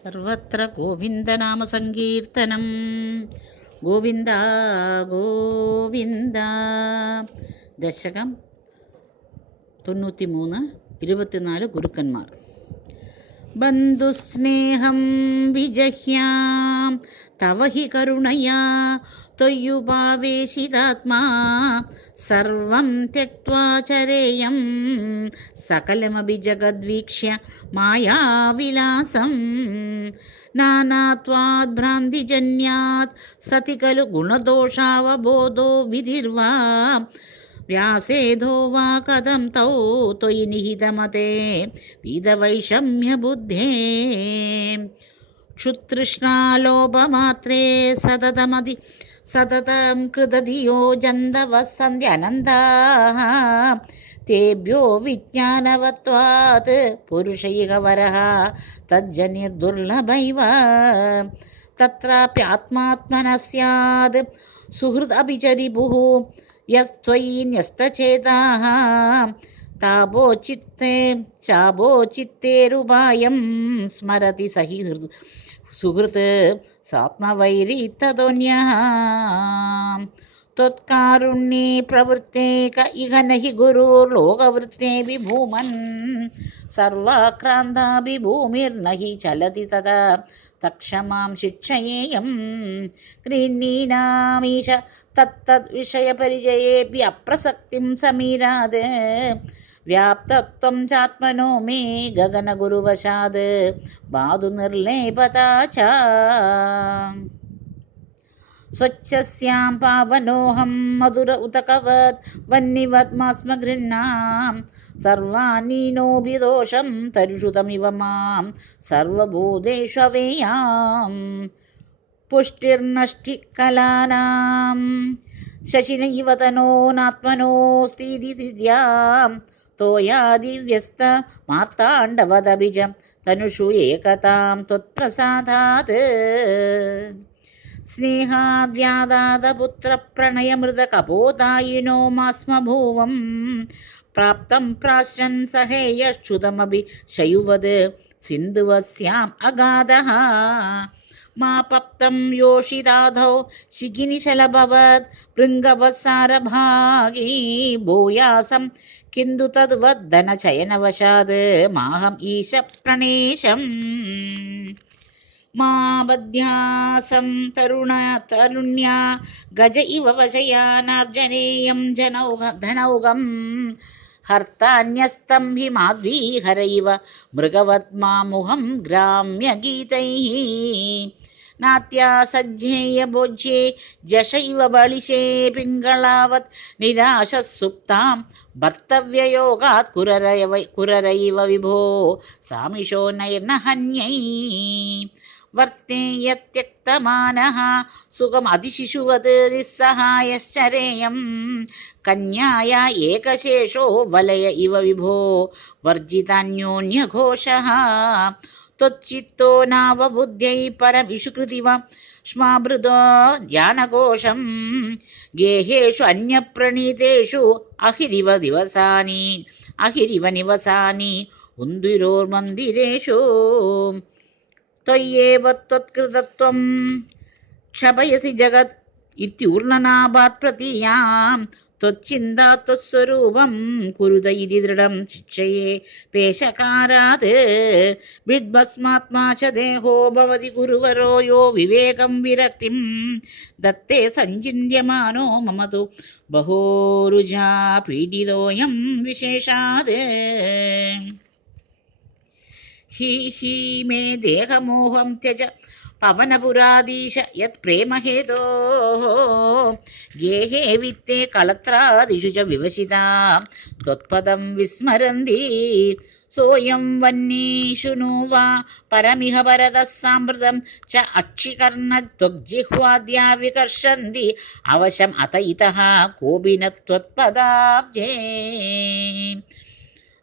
സർവത്ര ഗോവിന്ദനാമസങ്കീർത്തനം. ഗോവിന്ദ ഗോവിന്ദ. ദശകം 93. 24 ഗുരുക്കന്മാർ. ബന്ധുസ്നേഹം വിജഹ്യാം തവ ഹി കരുണയാ ത്വയ്യുപാവേശിതാത്മാ സർവം ത്യക്ത്വാ ചരേയം സകലമപി ജഗദ്വീക്ഷ്യ മായാവിലാസം നാനാത്വാദ് ഭ്രാന്തിജന്യാത് സതി ഖലു ഗുണദോഷാവബോധോ വിധിർവാ വ്യാസേധോ വാ കഥം തൗ ത്വയി നിഹിതമതേ പീതവൈഷമ്യബുദ്ധേ ക്ഷുതൃഷ്ണാലോപമാത്രേ സതതം കൃതധിയോ ജന്തവഃ സന്ധ്യനന്താഃ തേഭ്യോ വിജ്ഞാനവത്വാത് പുരുഷൈക വരഃ തജ്ജനിർദുർലഭൈവ തത്രാപ്യാത്മാത്മനഃ സ്യാദ് സുഹൃദ് അപി ച രിപുഃ യസ്ത്വയി ന്യസ്തചേതാഃ ചാബോചിത്തേരുപായം സ്മരതി സഹി സുഹൃത് സാത്മവൈരി തതോന്യഃ ത്വത്കാരുണ്യേ പ്രവൃത്തേക ഇഹ നഹി ഗുരുർലോകവൃത്തേ വിഭൂമൻ സർവാക്രാന്താഭി ഭൂമിർനഹി ചലതി തഥാ തക്ഷമാം ശിക്ഷയേയം ഗൃഹീണാമീശ തത്തദ് വിഷയപരിചയേഭ്യ അപ്രസക്തിം സമീരാത് വ്യാപ്തത്വം ചാത്മനോ മേ ഗഗനഗുരുവശാത് ബാധു നിർലേപതാ ച സ്വച്ഛസ്യാം പാവനോഹം മധുര ഉതകവത് വന്നിവത്മാസ്മ ഗൃഹ്ണാം സർവാനീനോഭി ദോഷം തരുഷുതമിവ മാം സർവഭൂതേഷ്വവേയാം പുഷ്ടിർനഷ്ടി കലാനാം ശശിനൈവ തനോനാത്മനോസ്തീതി വിദ്യാം തോയാദിവ്യസ്ത മാർത്താണ്ഡവദഭിജം തനുഷു ഏകതാം ത്വത്പ്രസാദാത് സ്നേഹാദ്വ്യാദാതപുത്രപ്രണയമൃതകപോതായിനോ മാസ്മഭൂവം പ്രാപ്തം പ്രാശ്രൻ സഹേയക്ഷുതമഭി ശയുവത് സിന്ധുവസ്യാം അഗാധഃ മാപപ്തം യോഷിതാധൗ ശിഖിനിശലഭവത് ഭൃംഗവസാരഭാഗീ ഭൂയാസം കിന്തു തദ്വദ്ധനചയനവശാത് മാഹം ഈശ പ്രണേശം മാബധ്യാസം തരുണ്യാ ഗജ ഇവ വശയാനാർജനേയം ധനൗകം ഹർത്താന്യസ്തം ഹി മാധ്വീഹര ഇവ മൃഗവത്മാമുഹം ഗ്രാമ്യഗീതൈഃ നാത്യാസജ്ജേയ ഭോജ്യേ ജഷ ഇവ ബളിശേ പിംഗളാവത് നിരാശസുപ്താം ഭർത്തവ്യയോഗാത് കുരരൈവ വിഭോ സാമിഷോ നൈർനഹന്യൈ വർത്തേയത്യക്തമാനഃ സുഖമതിശിശുവത് നിസ്സഹായശ്ചരേയം കന്യായ ഏകശേഷോ വലയ ഇവ വിഭോ വർജിതാന്യോന്യഘോഷഃ ത്വച്ചിത്തോ നാവബുദ്ധ്യൈ പരമിഷു കൃതിവ സ്മാമൃതോ ജ്ഞാനഘോഷം ഗേഹേഷു അന്യപ്രണീതേഷു അഹിരിവ നിവസാനി ഉന്ദിരോർമന്ദിരേഷു ത്വയ്യേവ ത്വത്കൃതത്വം ക്ഷപയസി ജഗത് ഇത്യൂർണനാഭാത് പ്രതീയാം ത്വച്ഛിന്താ ത്വസ്വരൂപം കുരുത ഇതി ദൃഢം ശിക്ഷയേ പേശകാരാത് വിഡ്ഭസ്മാത്മാ ച ദേഹോ ഭവതി ഗുരുവരോ യോ വിവേകം വിരക്തിം ദത്തേ സഞ്ചിന്യമാനോ മമ തു ബഹോരുജാ പീഡിതോയം വിശേഷാത് ഹി ഹി മേ ദേഹമോഹം ത്യജ പവനപുരാധീശ യത് പ്രേമഹേതോഃ ഗേഹേ വിത്തേ കളത്രാദിഷു ച വിവശിതാ ത്വത്പദം വിസ്മരന്തി സോയം വന്നീഷു നോ വാ പരമിഹ പരതഃ സാമ്പ്രതം ച അക്ഷികർണത്വഗ്ജിഹ്വാദ്യാ വികർഷന്തി അവശം അത ഇതഃ കോപി ന ത്വത്പദാബ്ജേ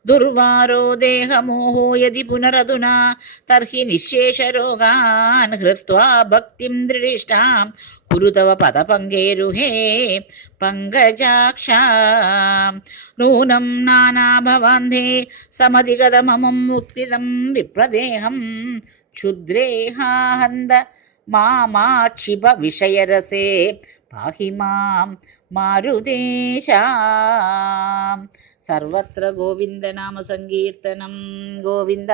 ദുർവാരോ ദേഹമോഹോ യദി പുനരധുനാ തർഹി നിശേഷരോഗാൻ ഹൃത്വാ ഭക്തിം ദൃഢിഷ്ടാം കുരു തവ പദപങ്കേരുഹേ പങ്കജാക്ഷാ നൂനം നാനാഭവാന്ധേ സമധിഗതമമം മുക്തിദം വിപ്രദേഹം क्षुद्रेहाहन्द मामाक्षिप विषयरसे पाहि मां मारुदेशा। सर्वत्र गोविन्दनाम सङ्कीर्तनं गोविन्द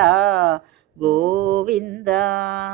गोविन्द।